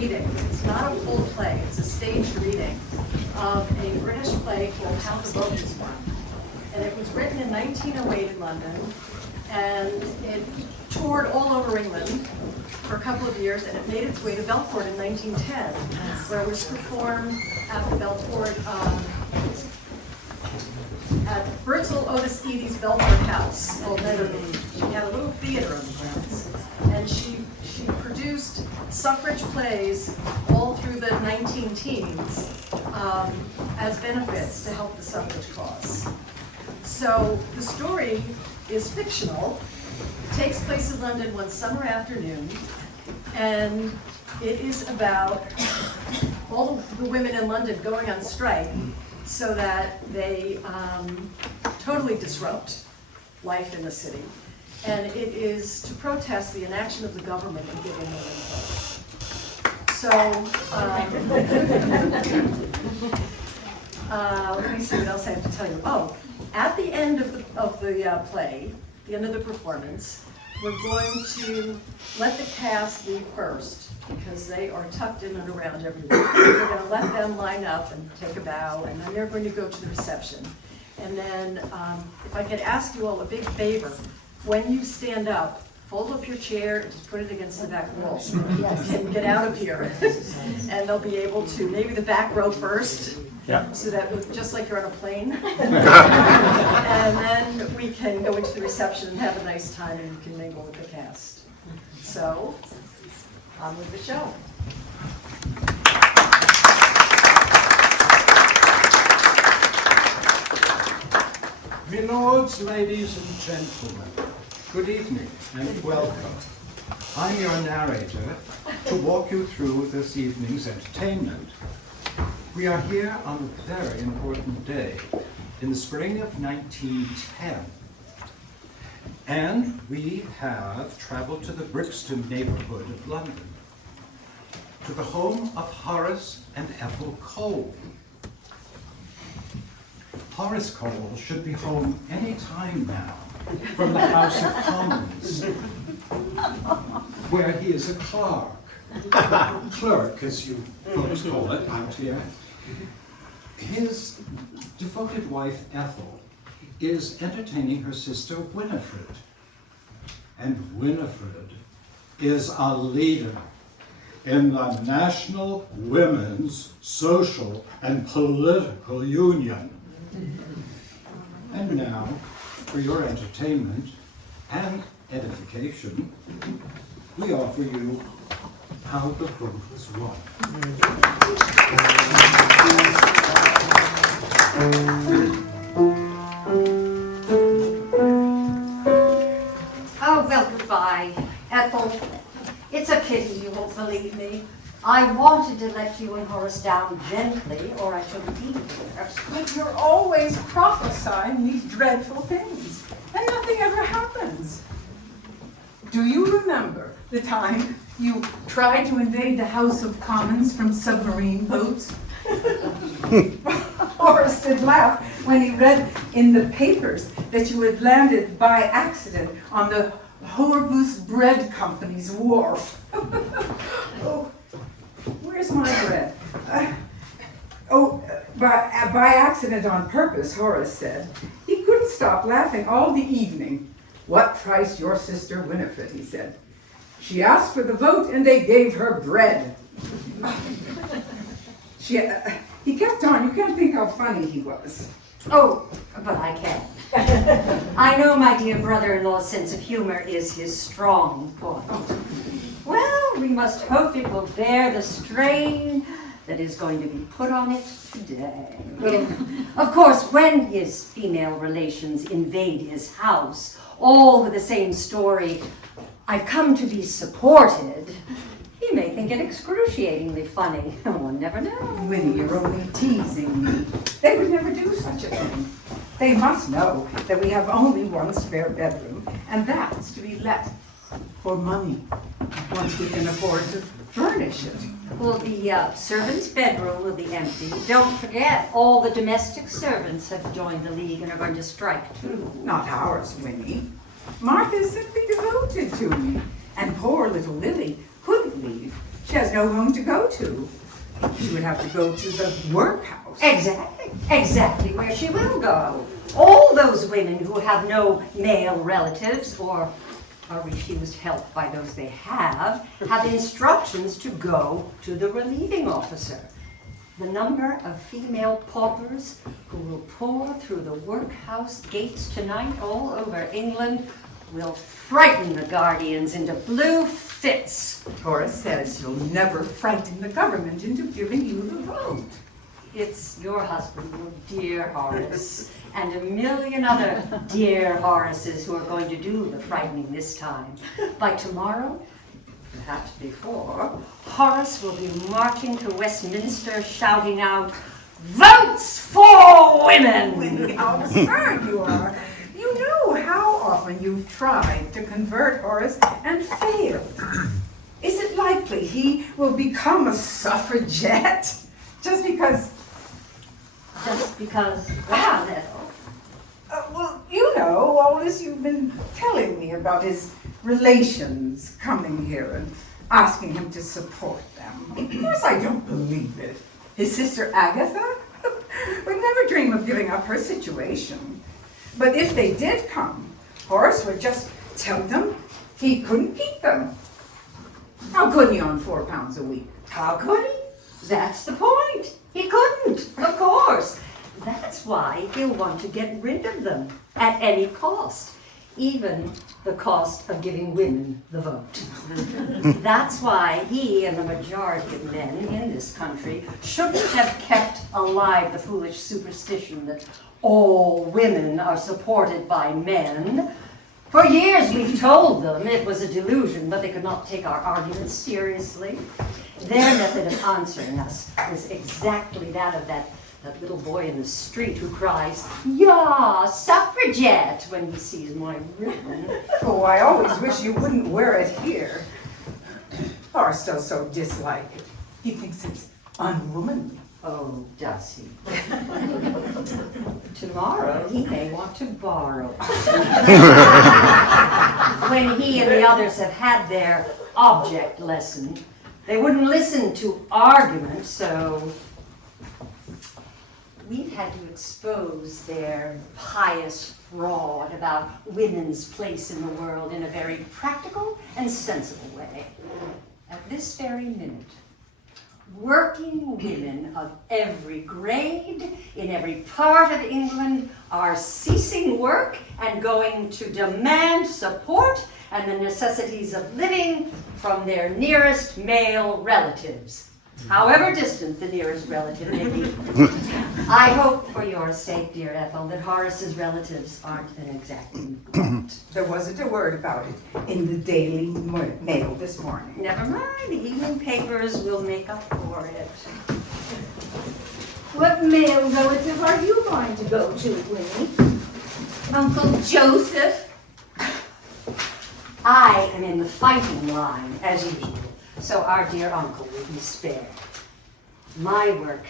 reading. It's not a full play, it's a staged reading of a British play called How the Boat Was Won. And it was written in 1908 in London, and it toured all over England for a couple of years, and it made its way to Bellport in 1910, where it was performed at the Bellport, at Birdsall Otis Eady's Bellport House, old Nearthebay. She had a little theater on the grounds, and she produced suffrage plays all through the 19-teens as benefits to help the suffrage cause. So the story is fictional. It takes place in London one summer afternoon, and it is about all the women in London going on strike so that they totally disrupt life in the city. And it is to protest the inaction of the government in giving women a vote. So, let me see what else I have to tell you. Oh, at the end of the play, the end of the performance, we're going to let the cast leave first because they are tucked in and around everywhere. We're going to let them line up and take a bow, and then they're going to go to the reception. And then, if I could ask you all a big favor, when you stand up, fold up your chair and just put it against the back wall so you can get out of here. And they'll be able to, maybe the back row first, so that just like you're on a plane. And then we can go into the reception and have a nice time, and you can mingle with the cast. So, on with the show. My lords, ladies and gentlemen, good evening and welcome. I'm your narrator to walk you through this evening's entertainment. We are here on a very important day in the spring of 1910. And we have traveled to the Brixton neighborhood of London, to the home of Horace and Ethel Cole. Horace Cole should be home any time now from the House of Commons, where he is a clerk, as you folks call it out here. His devoted wife, Ethel, is entertaining her sister, Winifred. And Winifred is a leader in the National Women's Social and Political Union. And now, for your entertainment and edification, we offer you How the Vote Was Won. Oh, well, goodbye, Ethel. It's a pity you won't believe me. I wanted to let you and Horace down gently, or I shouldn't be here. But you're always prophesying these dreadful things, and nothing ever happens. Do you remember the time you tried to invade the House of Commons from submarine boats? Horace did laugh when he read in the papers that you had landed by accident on the Horbus Bread Company's wharf. Oh, where's my bread? By accident on purpose, Horace said. He couldn't stop laughing all the evening. What price your sister Winifred, he said. She asked for the vote and they gave her bread. He kept on. You can't think how funny he was. Oh, but I can. I know my dear brother-in-law's sense of humor is his strong point. Well, we must hope it will bear the strain that is going to be put on it today. Of course, when his female relations invade his house, all with the same story, I've come to be supported, he may think it excruciatingly funny. One never knows. Winnie, you're only teasing me. They would never do such a thing. They must know that we have only one spare bedroom, and that's to be let for money, once we can afford to furnish it. Well, the servants' bedroom will be empty. Don't forget, all the domestic servants have joined the league and are going to strike too. Not ours, Winnie. Martha's simply devoted to me, and poor little Lily couldn't leave. She has no home to go to. She would have to go to the workhouse. Exactly where she will go. All those women who have no male relatives or are refused help by those they have instructions to go to the relieving officer. The number of female paupers who will pour through the workhouse gates tonight all over England will frighten the guardians into blue fits. Horace says you'll never frighten the government into giving you the vote. It's your husband, your dear Horace, and a million other dear Horaces who are going to do the frightening this time. By tomorrow, perhaps before, Horace will be marching to Westminster shouting out, "Votes for women!" How absurd you are. You know how often you've tried to convert Horace and failed. Is it likely he will become a suffragette just because? Well, Ethel. Well, you know, all this you've been telling me about his relations coming here and asking him to support them. Of course I don't believe it. His sister Agatha would never dream of giving up her situation. But if they did come, Horace would just tell them he couldn't keep them. How could he on £4 a week? How could he? That's the point. He couldn't, of course. That's why he'll want to get rid of them at any cost, even the cost of giving women the vote. That's why he and the majority of men in this country shouldn't have kept alive the foolish superstition that all women are supported by men. For years we've told them it was a delusion, but they could not take our arguments seriously. Their method of answering us is exactly that of that little boy in the street who cries, "Yeah, suffragette," when he sees my ribbon. Oh, I always wish you wouldn't wear it here. Horace does so dislike it. He thinks it's unwomanly. Oh, does he? Tomorrow he may want to borrow. When he and the others have had their object lesson, they wouldn't listen to arguments, so we've had to expose their pious fraud about women's place in the world in a very practical and sensible way. At this very minute, working women of every grade in every part of England are ceasing work and going to demand support and the necessities of living from their nearest male relatives, however distant the nearest relative may be. I hope for your sake, dear Ethel, that Horace's relatives aren't an exacting lot. There wasn't a word about it in the Daily Mail this morning. Never mind, the evening papers will make up for it. What male relative are you going to go to, Winnie? Uncle Joseph? I am in the fighting line, as usual, so our dear uncle will be spared. My work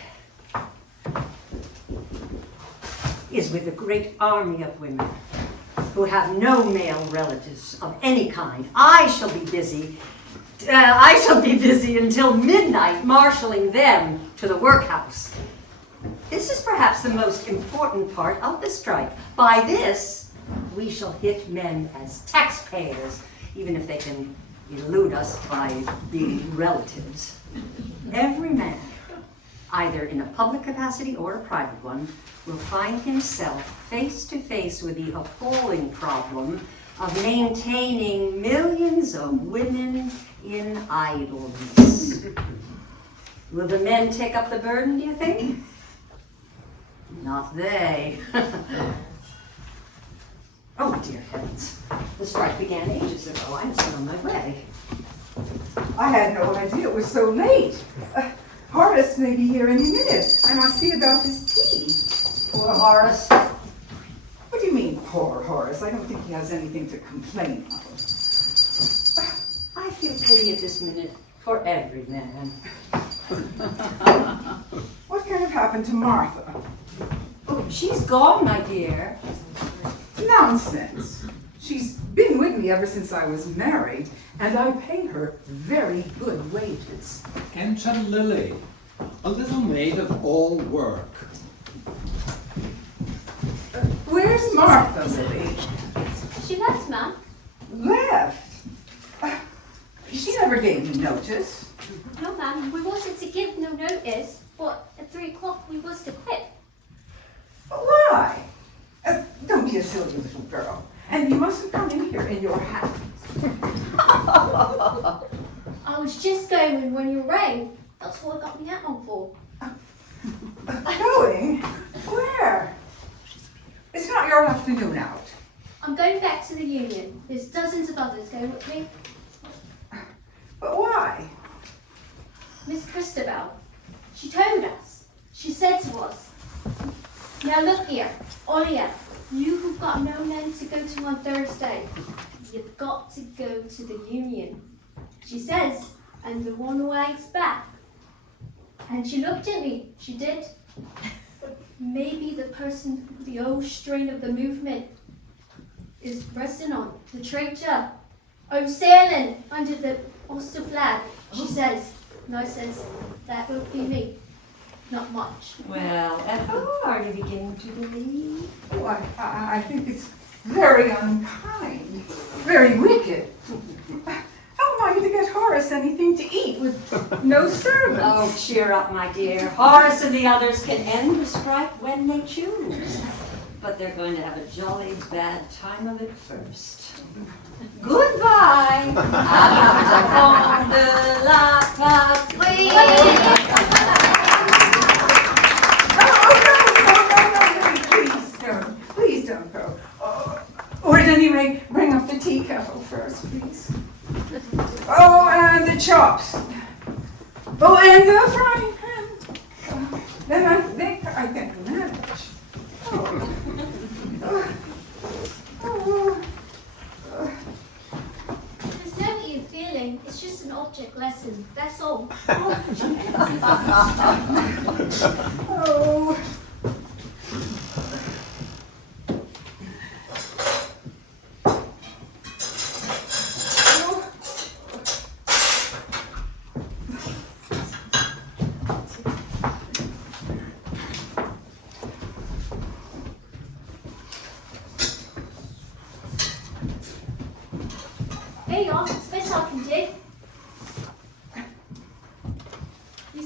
is with a great army of women who have no male relatives of any kind. I shall be busy until midnight marshalling them to the workhouse. This is perhaps the most important part of the strike. By this, we shall hit men as taxpayers, even if they can elude us by being relatives. Every man, either in a public capacity or a private one, will find himself face to face with the appalling problem of maintaining millions of women in idleness. Will the men take up the burden, do you think? Not they. Oh, dear heavens. The strike began ages ago. I'm still on my way. I had no idea it was so late. Horace may be here any minute. I must see about his tea. Poor Horace. What do you mean, poor Horace? I don't think he has anything to complain of. I feel pity at this minute for every man. What kind of happened to Martha? Oh, she's gone, my dear. Nonsense. She's been with me ever since I was married, and I pay her very good wages. Enter Lily, a little maid of all work. Where's Martha, Lily? She left, ma'am. Left? She never gave me notice. No, ma'am, we wasn't to give no notice, but at 3 o'clock we was to quit. Why? Don't be a silly little girl. And you mustn't come in here in your hat. I was just going when you rang. That's what I got my hat on for. Going? Where? It's not your afternoon out. I'm going back to the union. There's dozens of others going with me. But why? Miss Christabel, she told us. She said to us, now look here, Olia, you who've got no men to go to on Thursday, you've got to go to the union. She says, and the one wag's back. And she looked at me, she did. Maybe the person, the old strain of the movement is resting on, the traitor. Oh, sailing under the Ulster flag, she says. And I says, that will be me. Not much. Well, Ethel, are you beginning to believe? Oh, I think it's very unkind, very wicked. How am I going to get Horace anything to eat with no servants? Oh, cheer up, my dear. Horace and the others can end the strike when they choose. But they're going to have a jolly bad time of it first. Goodbye. Avant de la patrie. Please don't go. Or at any rate, bring up the tea kettle first, please. Oh, and the chops. Oh, and the frying pan. Then I think I can manage. There's no ill feeling. It's just an object lesson. That's all. Oh. Hey, y'all, it's the best I can do. You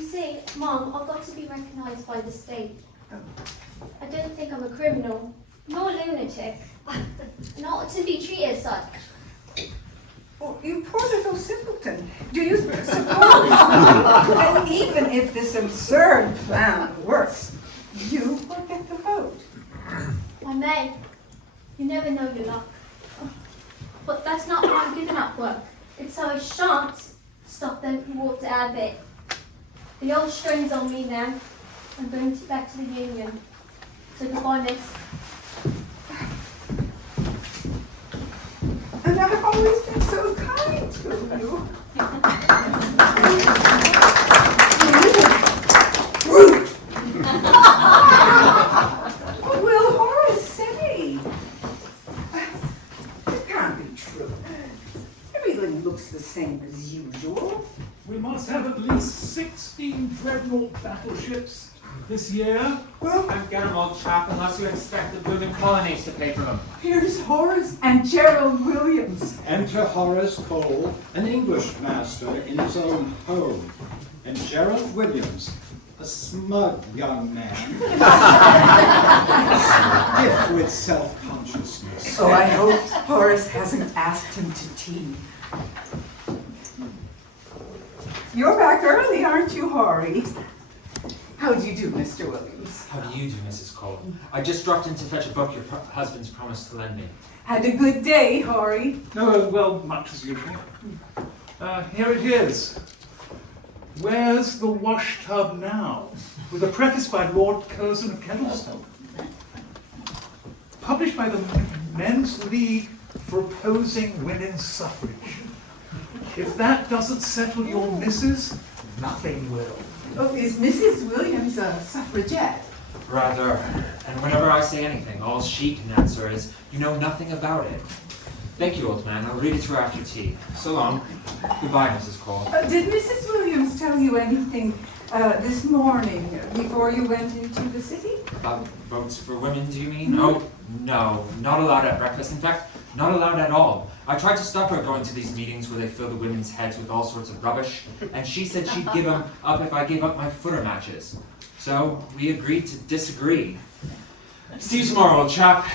see, Mom, I've got to be recognised by the state. I don't think I'm a criminal, nor a lunatic, not to be treated as such. Oh, you poor little simpleton. Do you suppose that even if this absurd plan works, you will get the vote? I may. You never know your luck. But that's not why I'm giving up work. It's so I shan't stop them who want to have it. The old strain's on me now. I'm going back to the union. So goodbye, miss. And I've always been so kind to you. What will Horace say? It can't be true. Everything looks the same as usual. We must have at least 16 dreadnought battleships this year. Don't get them, old chap, unless you expect the blooming colonies to pay for them. Here's Horace and Gerald Williams. Enter Horace Cole, an English master in his own home, and Gerald Williams, a smug young man, stiff with self-consciousness. So I hope Horace hasn't asked him to tea. You're back early, aren't you, Horry? How do you do, Mr. Williams? How do you do, Mrs. Cole? I just dropped in to fetch a book your husband's promised to lend me. Had a good day, Horry. No, well, much as usual. Here it is. Where's the Wash Tub Now? With a preface by Lord Curzon of Kendalstowe. Published by the Men's League for Opposing Women's Suffrage. If that doesn't settle your missus, nothing will. Oh, is Mrs. Williams a suffragette? Rather. And whenever I say anything, all she can answer is, "You know nothing about it." Thank you, old man. I'll read it to her after tea. So long. Goodbye, Mrs. Cole. Did Mrs. Williams tell you anything this morning before you went into the city? About votes for women, do you mean? Oh, no. Not allowed at breakfast. In fact, not allowed at all. I tried to stop her going to these meetings where they fill the women's heads with all sorts of rubbish, and she said she'd give them up if I gave up my footer matches. So we agreed to disagree. See you tomorrow, old chap.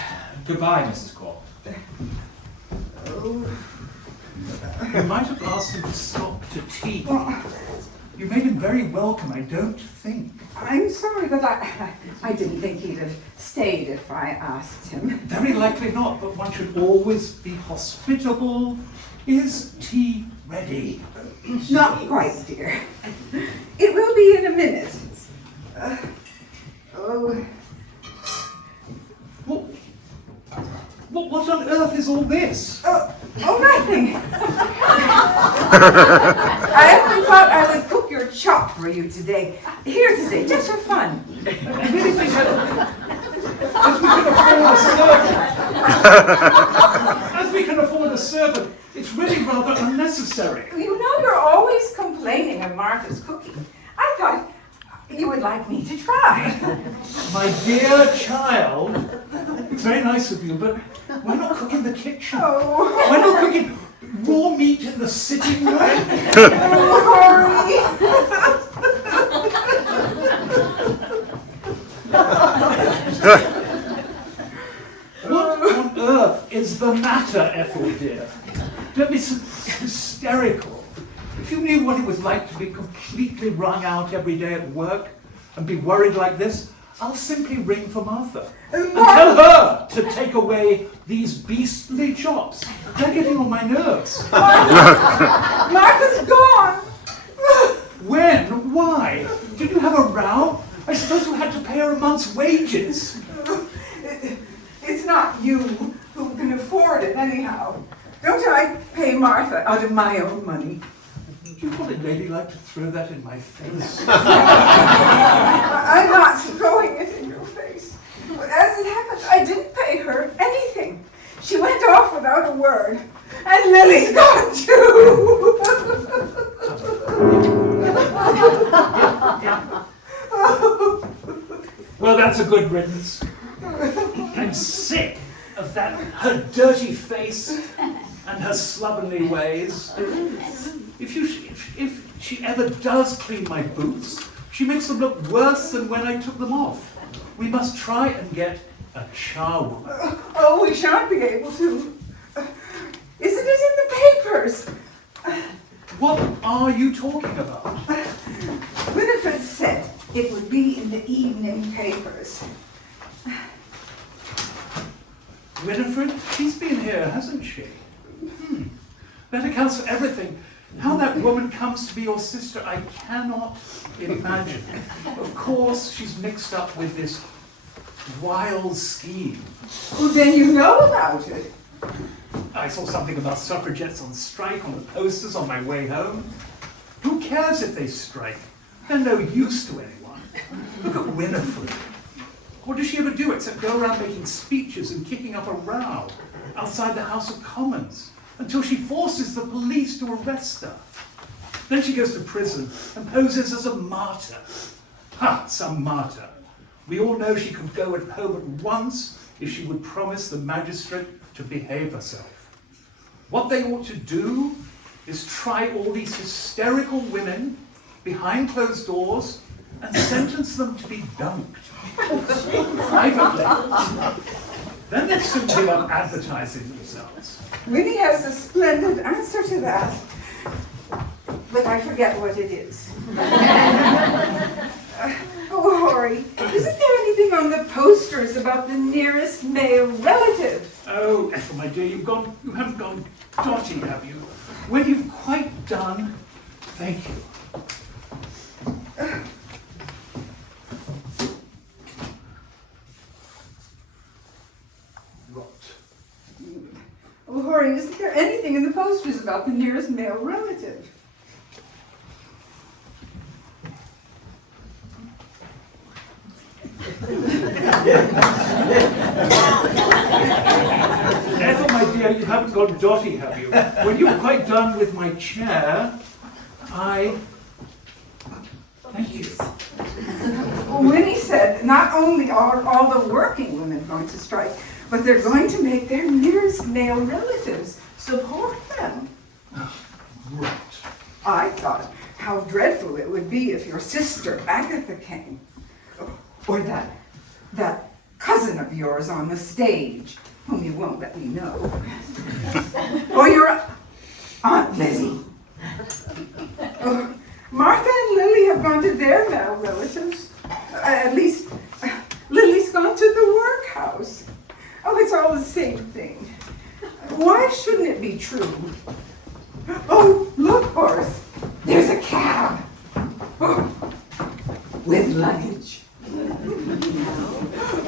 Goodbye, Mrs. Cole. You might have asked him to stop to tea. You made him very welcome, I don't think. I'm sorry, but I didn't think he'd have stayed if I asked him. Very likely not, but one should always be hospitable. Is tea ready? Not quite, dear. It will be in a minute. What on earth is all this? Nothing. I only thought I would cook your chop for you today. Here today, just for fun. I really think as we can afford a servant, it's really rather unnecessary. You know you're always complaining of Martha's cooking. I thought you would like me to try. My dear child, it's very nice of you, but why not cook in the kitchen? Oh, Why not cook in raw meat in the sitting room? sorry. What on earth is the matter, Ethel dear? Don't be so hysterical. If you knew what it was like to be completely wrung out every day at work and be worried like this, I'll simply ring for Martha and tell her to take away these beastly chops. They're getting on my nerves. Martha's gone. When? Why? Did you have a row? I suppose you had to pay her a month's wages. It's not you who can afford it anyhow. Don't I pay Martha out of my own money? Do you call it ladylike to throw that in my face? I'm not throwing it in your face. But as it happens, I didn't pay her anything. She went off without a word. And Lily's gone too. Well, that's a good riddance. I'm sick of that, her dirty face and her slovenly ways. If she ever does clean my boots, she makes them look worse than when I took them off. We must try and get a charwoman. Oh, we shan't be able to. Isn't it in the papers? What are you talking about? Winifred said it would be in the evening papers. Winifred? She's been here, hasn't she? That accounts for everything. How that woman comes to be your sister, I cannot imagine. Of course, she's mixed up with this wild scheme. Well, then you know about it. I saw something about suffragettes on strike on the posters on my way home. Who cares if they strike? They're no use to anyone. Look at Winifred. What does she ever do except go around making speeches and kicking up a row outside the House of Commons until she forces the police to arrest her? Then she goes to prison and poses as a martyr. Ha! Some martyr. We all know she could go home at once if she would promise the magistrate to behave herself. What they ought to do is try all these hysterical women behind closed doors and sentence them to be dunked privately. Then they'd soon give up advertising themselves. Winnie has a splendid answer to that. But I forget what it is. Oh, Horry, isn't there anything on the posters about the nearest male relative? Oh, Ethel, my dear, you haven't gone dotty, have you? When you've quite done, thank you. Oh, Horry, isn't there anything in the posters about the nearest male relative? Dotty, have you? When you're quite done with my chair, thank you. Winnie said not only are all the working women going to strike, but they're going to make their nearest male relatives support them. Right. I thought how dreadful it would be if your sister Agatha came. Or that cousin of yours on the stage, whom you won't let me know. Or your Aunt Lizzie. Oh, Martha and Lily have gone to their male relatives. At least, Lily's gone to the workhouse. Oh, it's all the same thing. Why shouldn't it be true? Oh, look, Horace. There's a cab. Oh, with luggage.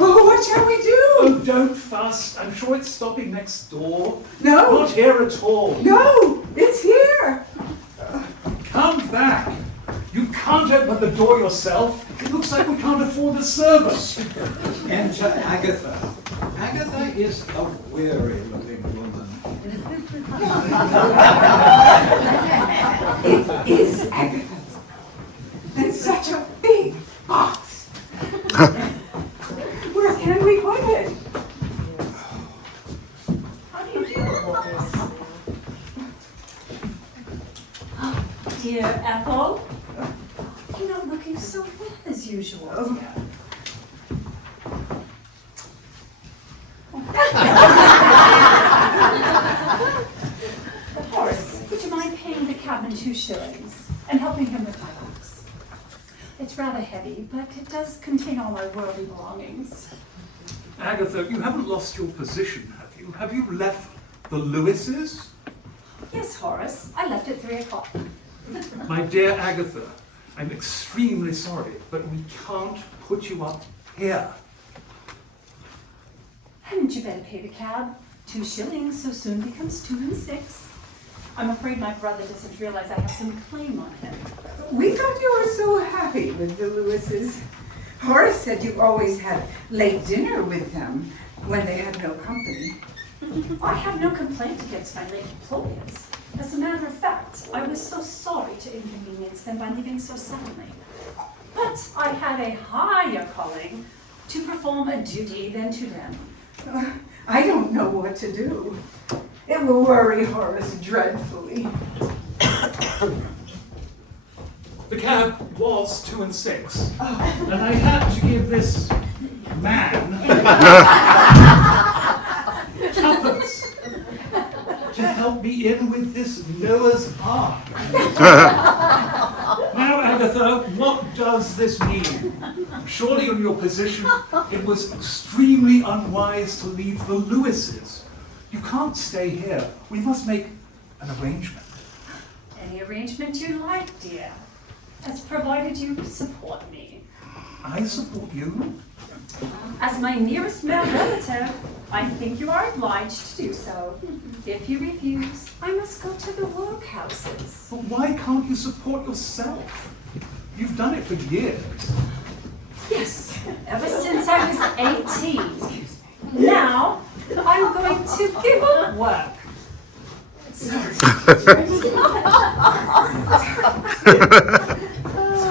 Oh, what shall we do? Oh, don't fuss. I'm sure it's stopping next door. No. Not here at all. No, it's here. Come back. You can't open the door yourself. It looks like we can't afford a servant. Enter Agatha. Agatha is a weary-looking woman. It is Agatha's. And such a big box. Where can we put it? How do you deal with this? Dear Ethel, you're not looking so well as usual, dear. Horace, would you mind paying the cabman 2 shillings and helping him with my box? It's rather heavy, but it does contain all my worldly belongings. Agatha, you haven't lost your position, have you? Have you left the Lewises? Yes, Horace, I left at 3 o'clock. My dear Agatha, I'm extremely sorry, but we can't put you up here. Hadn't you better pay the cab? 2 shillings so soon becomes 2 and 6. I'm afraid my brother doesn't realize I have some claim on him. We thought you were so happy with the Lewises. Horace said you always had late dinner with them when they had no company. I have no complaint against my late employers. As a matter of fact, I was so sorry to inconvenience them by leaving so suddenly. But I had a higher calling to perform a duty than to them. I don't know what to do. It will worry Horace dreadfully. The cab was 2 and 6, and I had to give this man tuppence to help me in with this Noah's Ark. Now, Agatha, what does this mean? Surely in your position, it was extremely unwise to leave the Lewises. You can't stay here. We must make an arrangement. Any arrangement you like, dear, as provided you support me. I support you. As my nearest male relative, I think you are obliged to do so. If you refuse, I must go to the workhouses. But why can't you support yourself? You've done it for years. Yes, ever since I was 18. Now, I'm going to give up work.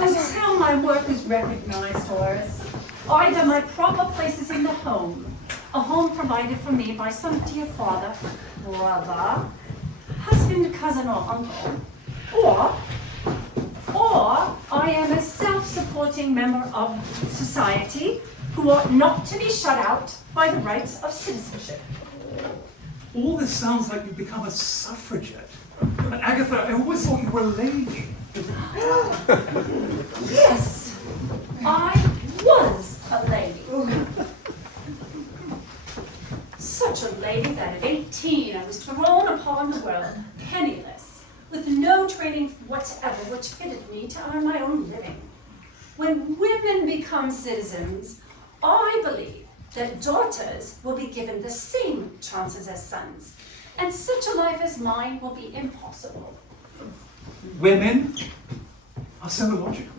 Until my work is recognized, Horace. Either my proper place is in the home, a home provided for me by some dear father, brother, husband, cousin, or uncle, or I am a self-supporting member of society who ought not to be shut out by the rights of citizenship. All this sounds like you've become a suffragette. And Agatha, I always thought you were a lady. Yes, I was a lady. Such a lady that at 18 I was thrown upon the world, penniless, with no training whatever which fitted me to earn my own living. When women become citizens, I believe that daughters will be given the same chances as sons, and such a life as mine will be impossible. Women are so illogical.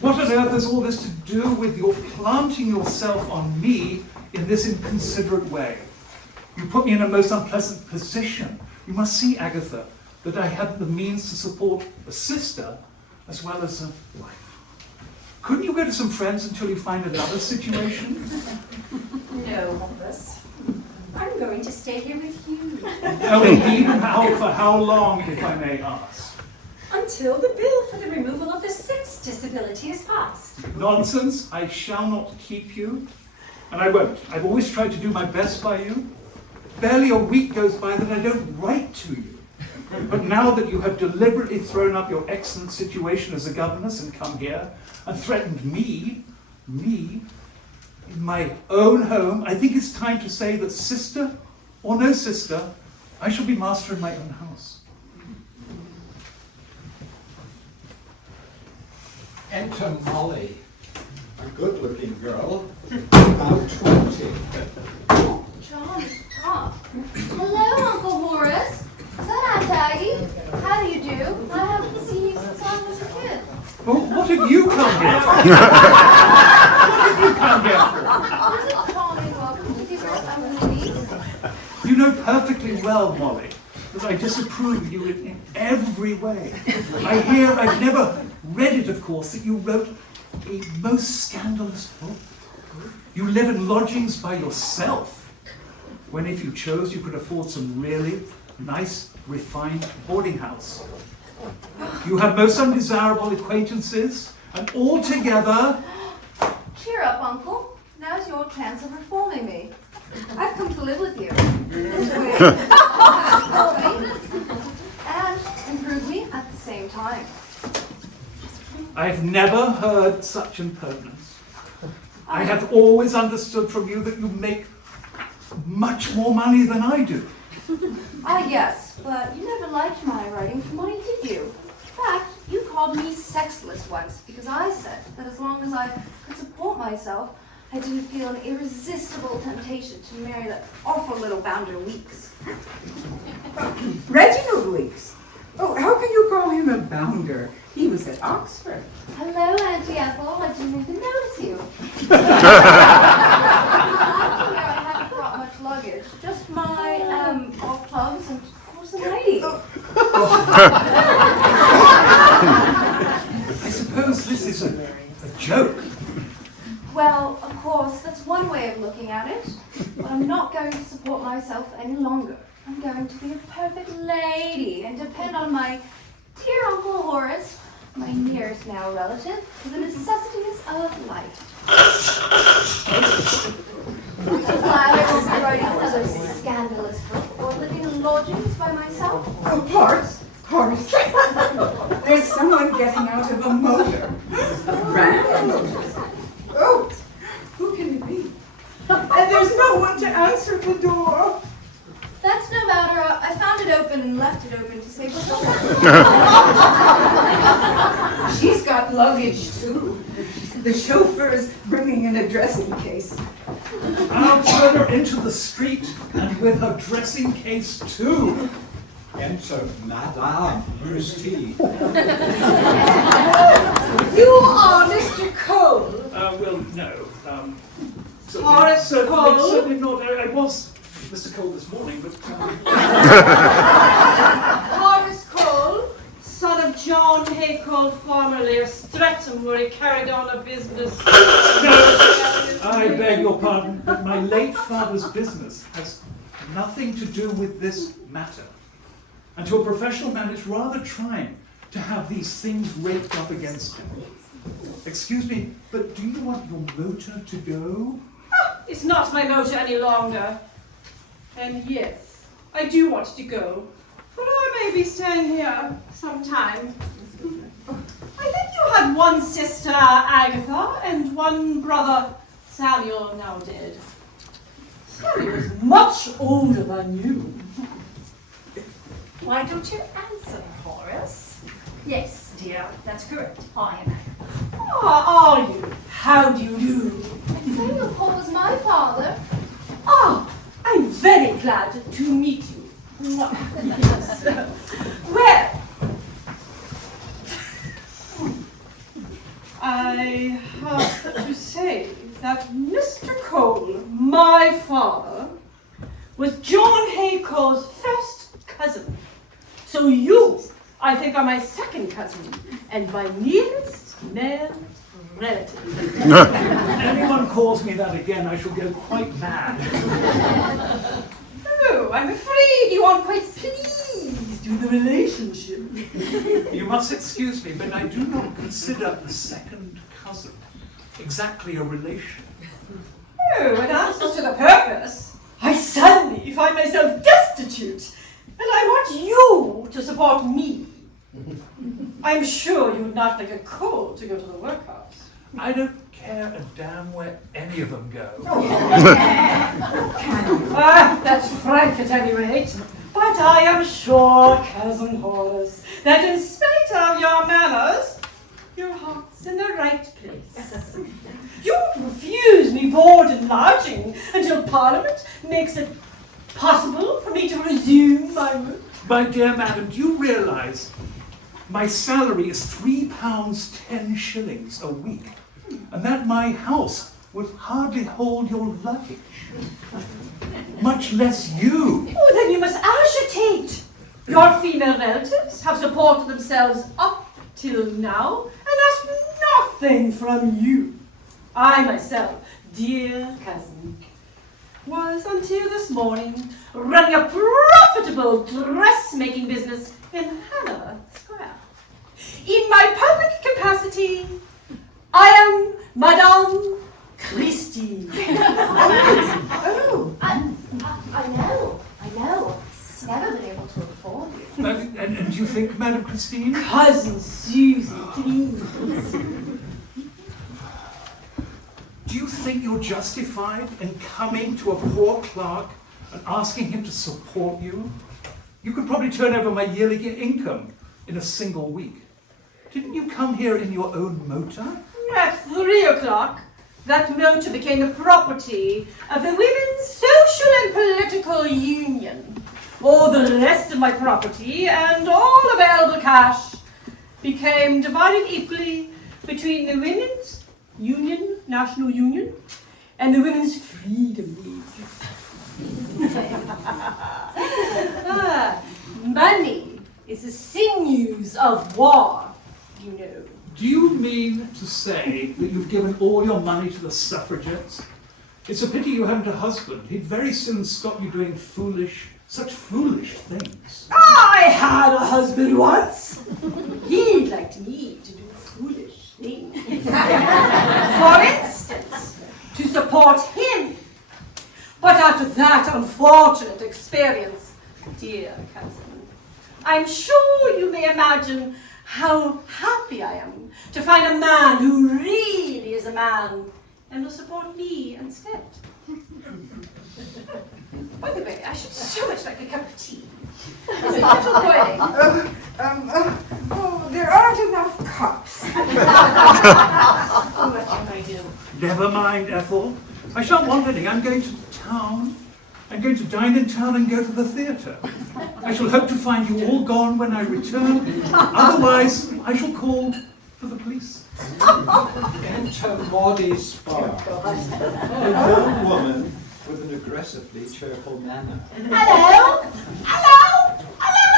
What on earth has all this to do with your planting yourself on me in this inconsiderate way? You put me in a most unpleasant position. You must see, Agatha, that I had the means to support a sister as well as a wife. Couldn't you go to some friends until you find another situation? No, Horace. I'm going to stay here with you. Oh, indeed, for how long, if I may ask? Until the bill for the removal of the sixth disability is passed. Nonsense, I shall not keep you. And I won't. I've always tried to do my best by you. Barely a week goes by that I don't write to you. But now that you have deliberately thrown up your excellent situation as a governess and come here and threatened me, in my own home, I think it's time to say that sister or no sister, I shall be master in my own house. Enter Molly, a good-looking girl, about 20. John, hello, Uncle Horace. Is that Aunt Aggie? How do you do? I haven't seen you since I was a kid. Well, what have you come here for? What have you come here for? Is it calling welcome to the Louise? You know perfectly well, Molly, that I disapprove of you in every way. I hear, I've never read it, of course, that you wrote a most scandalous book. You live in lodgings by yourself, when if you chose, you could afford some really nice, refined boarding house. You have most undesirable acquaintances, and altogether... Cheer up, Uncle. Now's your chance of reforming me. I've come to live with you. This way, help me and improve me at the same time. I've never heard such impertinence. I have always understood from you that you make much more money than I do. Ah, yes, but you never liked my writing for money, did you? In fact, you called me sexless once because I said that as long as I could support myself, I didn't feel an irresistible temptation to marry that awful little bounder Weeks. Reginald Weeks. Oh, how can you call him a bounder? He was at Oxford. Hello, Auntie Ethel. I didn't even notice you. I haven't brought much luggage. Just my golf clubs and, of course, a lady. I suppose this is a joke. Well, of course, that's one way of looking at it. But I'm not going to support myself any longer. I'm going to be a perfect lady and depend on my dear Uncle Horace, my nearest now relative, for the necessities of life. Glad I won't be writing another scandalous book or living in lodgings by myself. Oh, Horace. There's someone getting out of a motor. Brand motor. Oh, who can it be? And there's no one to answer the door. That's no matter. I found it open and left it open to save the She's got luggage, too. The chauffeur is bringing in a dressing case. I'll turn her into the street, and with her dressing case too. Enter Madame Christie. You are Mr. Cole. Well, no. Horace Cole? Certainly not. I was Mr. Cole this morning, but... Horace Cole, son of John Hay Cole, formerly of Streatham, where he carried on a business. I beg your pardon, but my late father's business has nothing to do with this matter. And to a professional man, it's rather trying to have these things raked up against him. Excuse me, but do you want your motor to go? It's not my motor any longer. And yes, I do want to go, for I may be staying here some time. I think you had one sister, Agatha, and one brother, Samuel, now dead. Sally was much older than you. Why don't you answer, Horace? Yes, dear, that's correct. I am Agatha. Ah, are you? How do you do? Samuel Cole was my father. Ah, I'm very glad to meet you. Yes. Well, I have to say that Mr. Cole, my father, was John Hayco's first cousin. So you, I think, are my second cousin, and my nearest male relative. If anyone calls me that again, I shall go quite mad. Oh, I'm afraid you aren't quite pleased with the relationship. You must excuse me, but I do not consider a second cousin exactly a relation. Oh, in answer to the purpose, I suddenly find myself destitute, and I want you to support me. I'm sure you would not like a coal to go to the workhouse. I don't care a damn where any of them go. That's frank at any rate. But I am sure, Cousin Horace, that in spite of your manners, your heart's in the right place. You won't refuse me board and lodging until Parliament makes it possible for me to resume my work. My dear madam, do you realise my salary is £3.10 a week, and that my house would hardly hold your luggage, much less you. Oh, then you must ascertain. Your female relatives have supported themselves up till now and asked nothing from you. I myself, dear cousin, was until this morning running a profitable dressmaking business in Hanover Square. In my public capacity, I am Madame Christie. Oh, I know. Never been able to afford you. And do you think, Madam Christine? Cousin Susie, please. Do you think you're justified in coming to a poor clerk and asking him to support you? You could probably turn over my yearly income in a single week. Didn't you come here in your own motor? At 3 o'clock, that motor became the property of the Women's Social and Political Union. All the rest of my property and all available cash became divided equally between the Women's Union, National Union, and the Women's Freedom League. Money is the sinews of war, you know. Do you mean to say that you've given all your money to the suffragettes? It's a pity you haven't a husband. He'd very soon stop you doing such foolish things. I had a husband once. He liked me to do foolish things. For instance, to support him. But after that unfortunate experience, dear cousin, I'm sure you may imagine how happy I am to find a man who really is a man and will support me instead. By the way, I should so much like a cup of tea. Is it kettle boiling? There aren't enough cups. What can I do? Never mind, Ethel. I shan't want any. I'm going to town. I'm going to dine in town and go to the theatre. I shall hope to find you all gone when I return. Otherwise, I shall call for the police. Enter Maudie's bar. A young woman with an aggressively cheerful manner. Hello? Hello? Hello?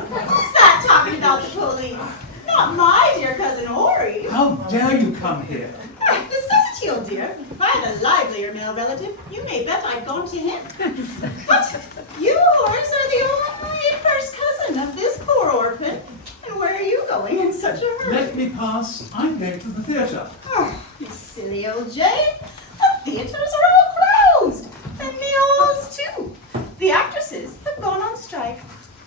Who's that talking about the police? Not my dear cousin Ori. How dare you come here? Necessity, old dear. If I had a livelier male relative, you may bet I'd gone to him. But you, Horace, are the only first cousin of this poor orphan. And where are you going in such a hurry? Let me pass. I'm going to the theatre. Oh, you silly old Jane. The theatres are all closed. And the halls, too. The actresses have gone on strike,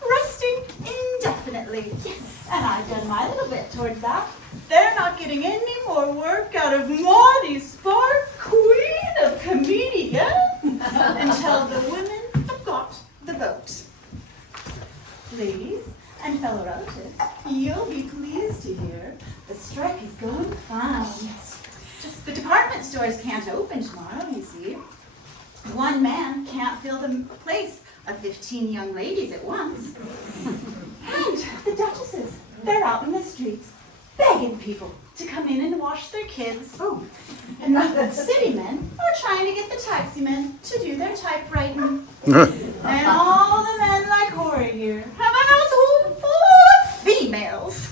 resting indefinitely. Yes. And I've done my little bit towards that. They're not getting any more work out of Maudie Spark, queen of comedians, until the women have got the vote. Ladies and fellow relatives, you'll be pleased to hear the strike is going fine. The department stores can't open tomorrow, you see. One man can't fill the place of 15 young ladies at once. And the duchesses, they're out in the streets begging people to come in and wash their kids. Oh. And the city men are trying to get the taxi sexy men to do their typewriting. And all the men like Corey here have a household full of females.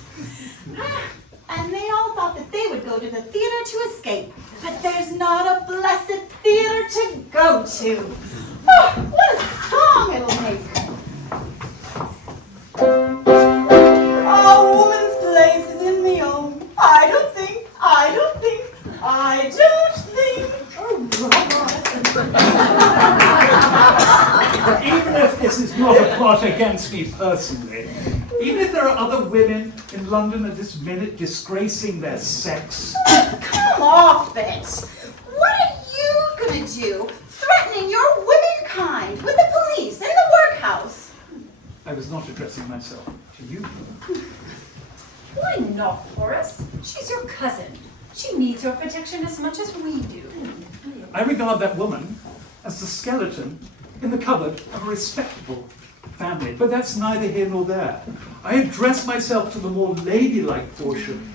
And they all thought that they would go to the theater to escape. But there's not a blessed theater to go to. Oh, what a song it'll make. A woman's place is in the home. I don't think. Even if this is not a plot against me personally, even if there are other women in London at this minute disgracing their sex. Come off it. What are you gonna do? Threatening your womankind with the police and the workhouse? I was not addressing myself to you. Why not, Horace? She's your cousin. She needs your protection as much as we do. I regard that woman as the skeleton in the cupboard of a respectable family, but that's neither here nor there. I address myself to the more ladylike portion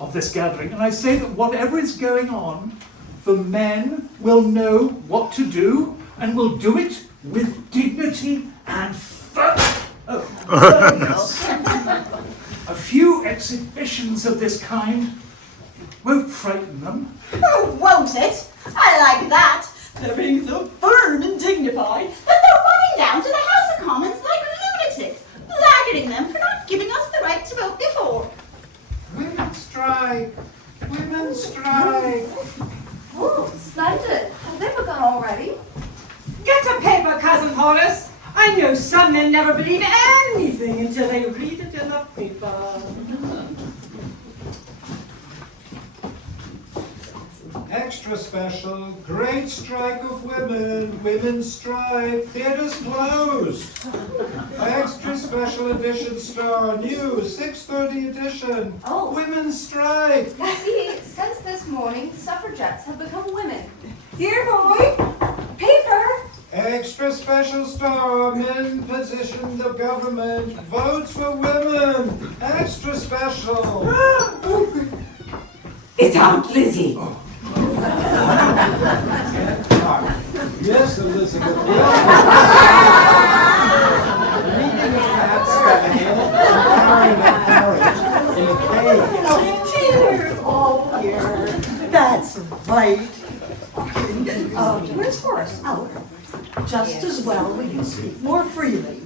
of this gathering, and I say that whatever is going on, the men will know what to do, and will do it with dignity and firmness. A few exhibitions of this kind won't frighten them. Oh, won't it? I like that. They're being so firm and dignified that they're running down to the House of Commons like lunatics, blackguarding them for not giving us the right to vote before. Women's strike! Women's strike! Oh, splendid. Have they begun already? Get a paper, Cousin Horace. I know some men never believe anything until they read it in the paper. Extra special, great strike of women, women's strike, theaters closed. Extra special edition Star, new, 6:30 edition, Oh. women's strike. You see, since this morning, suffragettes have become women. Dear boy, paper. Extra special Star, men position the government, votes for women, extra special. It's Aunt Lizzie. Yes, Elizabeth. Reading of that Dear, oh dear, that's right. Where's Horace? Out. Just as well we can speak more freely.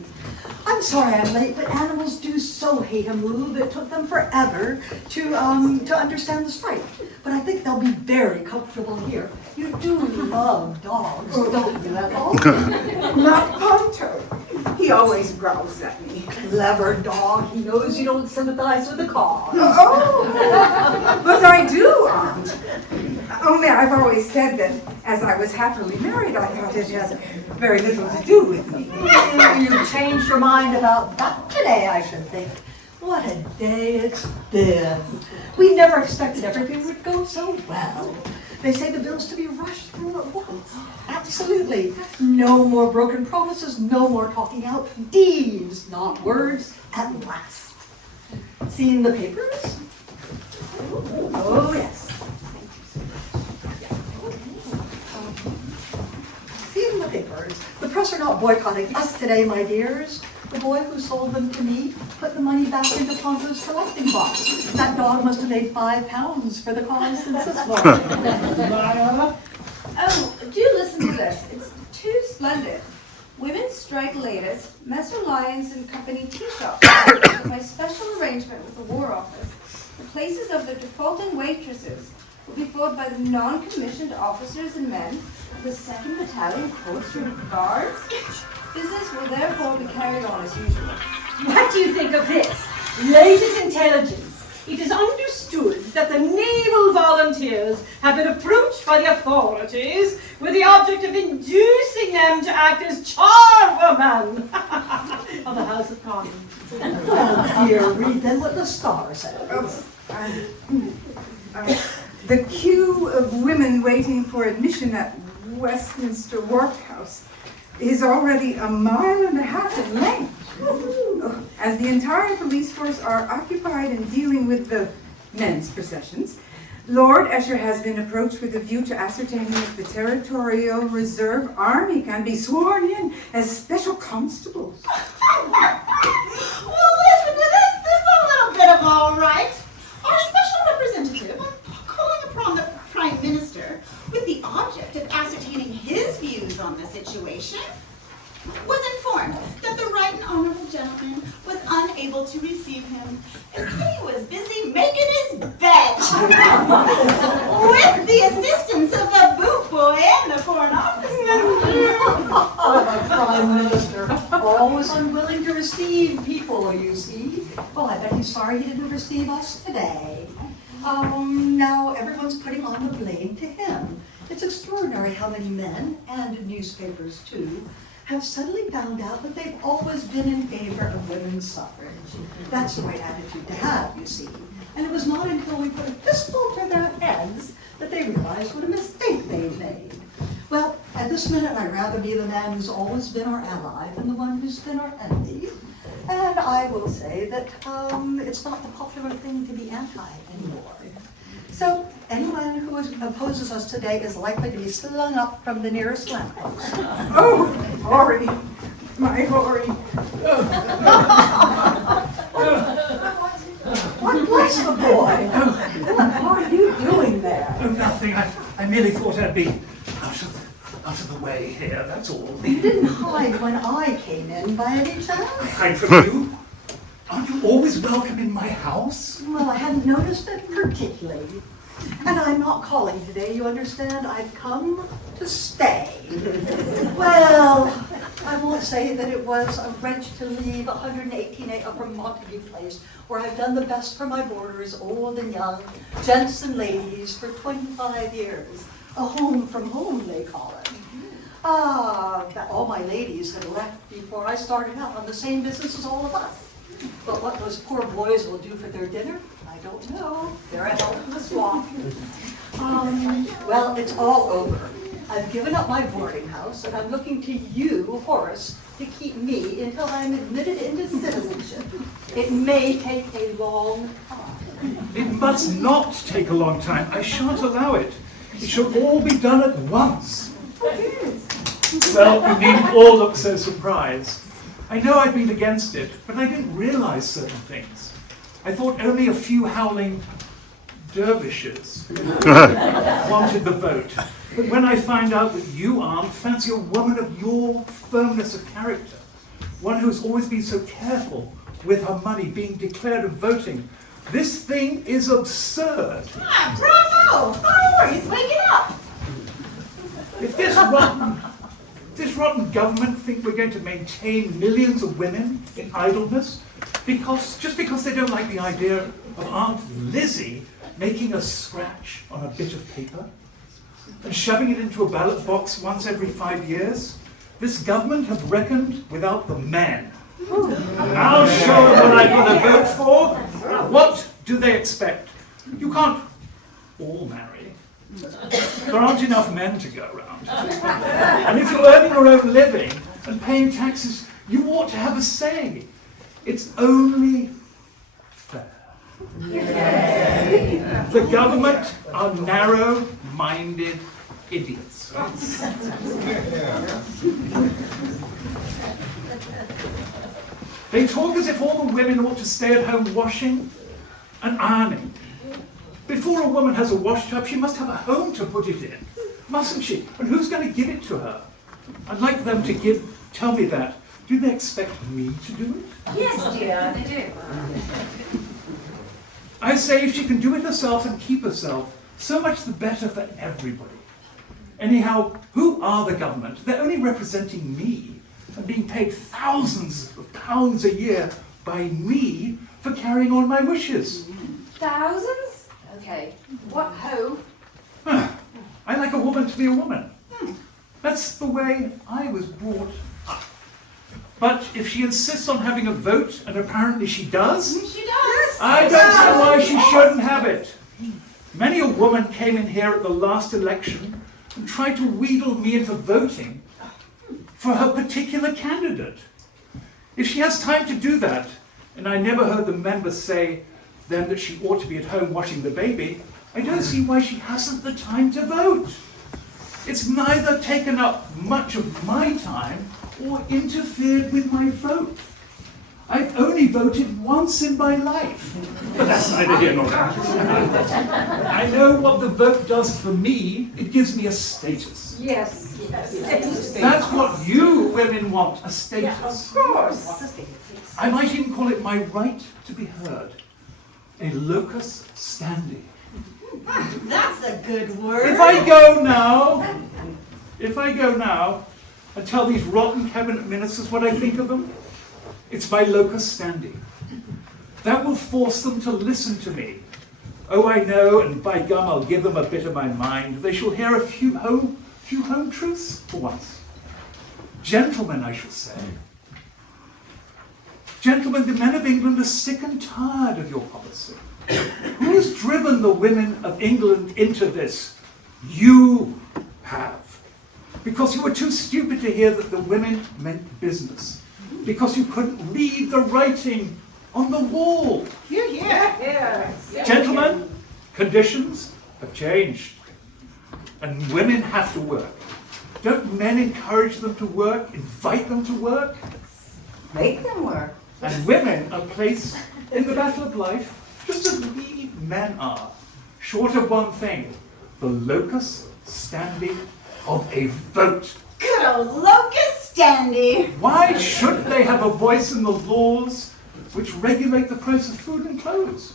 I'm sorry I'm late, but animals do so hate a move. It took them forever to understand the strike. But I think they'll be very comfortable here. You do love dogs, don't you, Ethel? Not Ponto. He always growls at me. Clever dog. He knows you don't sympathize with the cause. Oh, but I do, Aunt. Only I've always said that as I was happily married, I thought it had very little to do with me. You changed your mind about that today, I should think. What a day it's been. We never expected everything would go so well. They say the bill's to be rushed through at once. Absolutely. No more broken promises, no more talking out. Deeds, not words, at last. Seen the papers? Oh, yes. Seen the papers. The press are not boycotting us today, my dears. The boy who sold them to me put the money back into Ponto's collecting box. That dog must have made £5 for the cause since this morning. Oh, do listen to this. It's too splendid. Women's strike latest, Messer Lyons and Company tea shop. By special arrangement with the War Office, the places of the defaulting waitresses will be filled by the non-commissioned officers and men of the 2nd Battalion Coast Guards. Business will therefore be carried on as usual. What do you think of this? Latest intelligence. It is understood that the naval volunteers have been approached by the authorities with the object of inducing them to act as charwomen of the House of Commons. Oh, dear, read then what the Star says. The queue of women waiting for admission at Westminster Workhouse is already 1.5 miles in length. As the entire police force are occupied in dealing with the men's processions, Lord Esher has been approached with a view to ascertaining if the Territorial Reserve Army can be sworn in as special constables. Well, listen to this. This is a little bit of all right. Our special representative, calling upon the Prime Minister with the object of ascertaining his views on the situation, was informed that the right and honorable gentleman was unable to receive him as he was busy making his bed with the assistance of the boot boy and the Foreign Office. Oh, the Prime Minister, always unwilling to receive people, you see. Well, I bet he's sorry he didn't receive us today. Now everyone's putting on the blame to him. It's extraordinary how many men, and newspapers too, have suddenly found out that they've always been in favor of women's suffrage. That's the right attitude to have, you see. And it was not until we put a pistol to their heads that they realized what a mistake they'd made. Well, at this minute, I'd rather be the man who's always been our ally than the one who's been our enemy. And I will say that it's not the popular thing to be anti anymore. So anyone who opposes us today is likely to be slung up from the nearest lamppost. Oh, Horry, my Horry. What bless the boy? What are you doing there? Oh, nothing. I merely thought I'd be out of the way here, that's all. You didn't hide when I came in by any chance? I hide from you? Aren't you always welcome in my house? Well, I hadn't noticed it particularly. And I'm not calling today, you understand? I've come to stay. Well, I won't say that it was a wrench to leave 118A Upper Montague Place, where I've done the best for my boarders, old and young, gents and ladies, for 25 years. A home from home, they call it. All my ladies had left before I started out on the same business as all of us. But what those poor boys will do for their dinner, I don't know. They're a helpless swamp. Well, it's all over. I've given up my boarding house, and I'm looking to you, Horace, to keep me until I'm admitted into citizenship. It may take a long time. It must not take a long time. I shan't allow it. It shall all be done at once. Well, you needn't all look so surprised. I know I'd been against it, but I didn't realize certain things. I thought only a few howling dervishes wanted the vote. But when I find out that you aren't, fancy a woman of your firmness of character, one who's always been so careful with her money being declared of voting. This thing is absurd. Bravo! Horry's waking up! If this rotten government think we're going to maintain millions of women in idleness just because they don't like the idea of Aunt Lizzie making a scratch on a bit of paper and shoving it into a ballot box once every 5 years, this government have reckoned without the men. I'll show them what I'm going to vote for. What do they expect? You can't all marry. There aren't enough men to go around. And if you're earning your own living and paying taxes, you ought to have a say. It's only fair. The government are narrow-minded idiots. They talk as if all the women ought to stay at home washing and ironing. Before a woman has a wash tub, she must have a home to put it in, mustn't she? And who's going to give it to her? I'd like them to tell me that. Do they expect me to do it? Yes, dear, they do. I say if she can do it herself and keep herself, so much the better for everybody. Anyhow, who are the government? They're only representing me and being paid thousands of pounds a year by me for carrying on my wishes. Thousands? Okay. What ho? I like a woman to be a woman. That's the way I was brought up. But if she insists on having a vote, and apparently she does, I don't see why she shouldn't have it. Many a woman came in here at the last election and tried to wheedle me into voting for her particular candidate. If she has time to do that, and I never heard the members say then that she ought to be at home watching the baby, I don't see why she hasn't the time to vote. It's neither taken up much of my time or interfered with my vote. I've only voted once in my life. But that's neither here nor there. I know what the vote does for me. It gives me a status. Yes, yes. That's what you women want, a status. Of course. I might even call it my right to be heard. A locus standi. That's a good word. If I go now and tell these rotten cabinet ministers what I think of them, it's my locus standi. That will force them to listen to me. Oh, I know, and by gum, I'll give them a bit of my mind. They shall hear a few home truths for once. Gentlemen, I shall say. Gentlemen, the men of England are sick and tired of your policy. Who has driven the women of England into this? You have. Because you were too stupid to hear that the women meant business. Because you couldn't read the writing on the wall. Gentlemen, conditions have changed. And women have to work. Don't men encourage them to work, invite them to work? Make them work. And women are placed in the battle of life just as we men are, short of one thing, the locus standi of a vote. Good old locus standi. Why shouldn't they have a voice in the laws which regulate the price of food and clothes?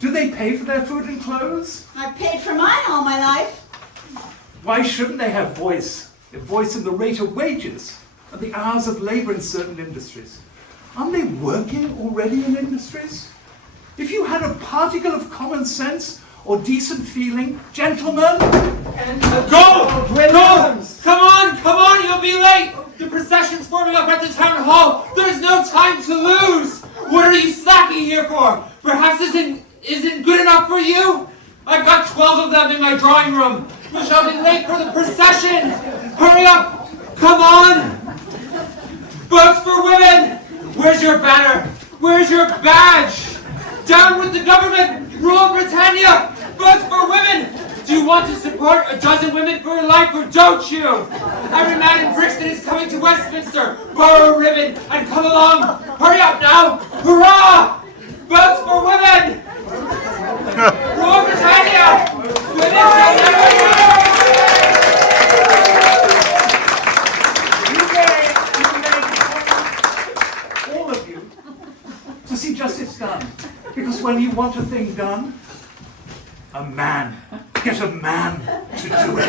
Do they pay for their food and clothes? I've paid for mine all my life. Why shouldn't they have a voice in the rate of wages and the hours of labor in certain industries? Aren't they working already in industries? If you had a particle of common sense or decent feeling, gentlemen... Go! Come on, you'll be late! The procession's forming up at the town hall! There's no time to lose! What are you slacking here for? Perhaps this isn't good enough for you? I've got 12 of them in my drawing room! We shall be late for the procession! Hurry up! Come on! Votes for women! Where's your banner? Where's your badge? Down with the government! Rule Britannia! Votes for women! Do you want to support a dozen women for your life, or don't you? Every man in Brixton is coming to Westminster. Borrow a ribbon and come along. Hurry up now! Hurrah! Votes for women! Rule Britannia! Women shall never... All of you, to see justice done. Because when you want a thing done, get a man to do it.